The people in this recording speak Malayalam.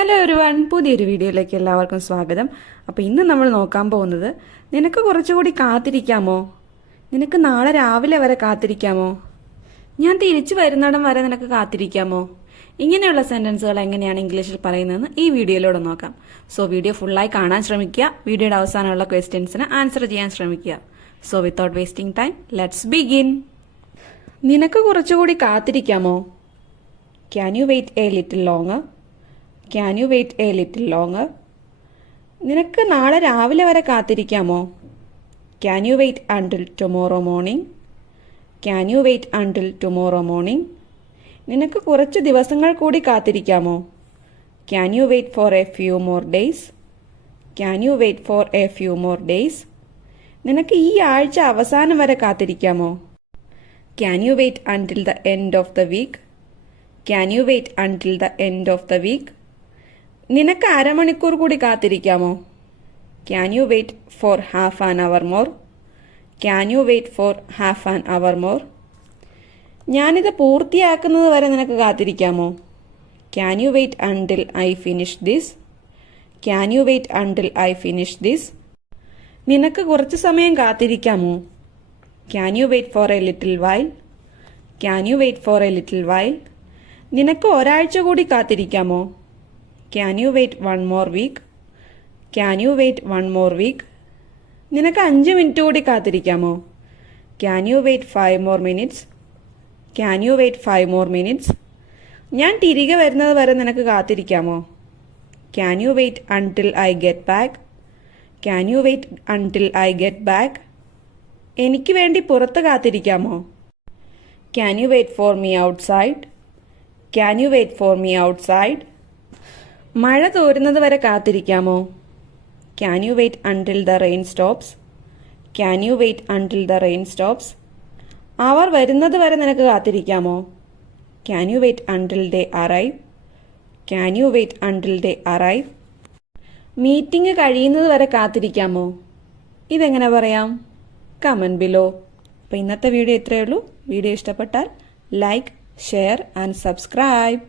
ഹലോ ഒരു വൺ പുതിയൊരു വീഡിയോയിലേക്ക് എല്ലാവർക്കും സ്വാഗതം. അപ്പോൾ ഇന്ന് നമ്മൾ നോക്കാൻ പോകുന്നത് നിനക്ക് കുറച്ചുകൂടി കാത്തിരിക്കാമോ? നിനക്ക് നാളെ രാവിലെ വരെ കാത്തിരിക്കാമോ? ഞാൻ തിരിച്ചു വരുന്നിടം വരെ നിനക്ക് കാത്തിരിക്കാമോ? ഇങ്ങനെയുള്ള സെന്റൻസുകൾ എങ്ങനെയാണ് ഇംഗ്ലീഷിൽ പറയുന്നതെന്ന് ഈ വീഡിയോയിലൂടെ നോക്കാം. സോ വീഡിയോ ഫുള്ളായി കാണാൻ ശ്രമിക്കുക. വീഡിയോയുടെ അവസാനമുള്ള ക്വസ്റ്റ്യൻസിന് ആൻസർ ചെയ്യാൻ ശ്രമിക്കുക. So without wasting time let's begin നിനക്ക് കുറച്ചുകൂടി കാത്തിരിക്കാമോ? Can you wait a little longer can you wait a little longer നിനക്ക് നാളെ രാവിലെ വരെ കാത്തിരിക്കാമോ? Can you wait until tomorrow morning can you wait until tomorrow morning നിനക്ക് കുറച്ച് ദിവസങ്ങൾ കൂടി കാത്തിരിക്കാമോ? Can you wait for a few more days can you wait for a few more days നിനക്ക് ഈ ആഴ്ച അവസാനം വരെ കാത്തിരിക്കാമോ? Can you wait until the end of the week can you wait until the end of the week നിനക്ക് അരമണിക്കൂർ കൂടി കാത്തിരിക്കാമോ? Can you wait for half an hour more can you wait for half an hour more ഞാനിത് പൂർത്തിയാക്കുന്നത് വരെ നിനക്ക് കാത്തിരിക്കാമോ? Can you wait until I finish this can you wait until I finish this നിനക്ക് കുറച്ച് സമയം കാത്തിരിക്കാമോ? Can you wait for a little while can you wait for a little while നിനക്ക് ഒരാഴ്ച കൂടി കാത്തിരിക്കാമോ? Can you wait one more week can you wait one more week നിനക്ക് അഞ്ച് മിനിറ്റ് കൂടി കാത്തിരിക്കാമോ? Can you wait five more minutes can you wait five more minutes ഞാൻ തിരികെ വരുന്നത് വരെ നിനക്ക് കാത്തിരിക്കാമോ? Can you wait until I get back can you wait until I get back എനിക്ക് വേണ്ടി പുറത്ത് കാത്തിരിക്കാമോ? Can you wait for me outside can you wait for me outside മഴ തോരുന്നത് വരെ കാത്തിരിക്കാമോ? Can you wait until the rain stops can you wait until the rain stops അവർ വരുന്നത് വരെ നിനക്ക് കാത്തിരിക്കാമോ? Can you wait until they arrive can you wait until they arrive meeting കഴിയുന്നത് വരെ കാത്തിരിക്കാമോ? ഇതെങ്ങനെ പറയാം? കമന്റ് ബിലോ അപ്പോൾ ഇന്നത്തെ വീഡിയോ ഇത്രയേ ഉള്ളൂ. വീഡിയോ ഇഷ്ടപ്പെട്ടാൽ ലൈക്ക് ഷെയർ ആൻഡ് സബ്സ്ക്രൈബ്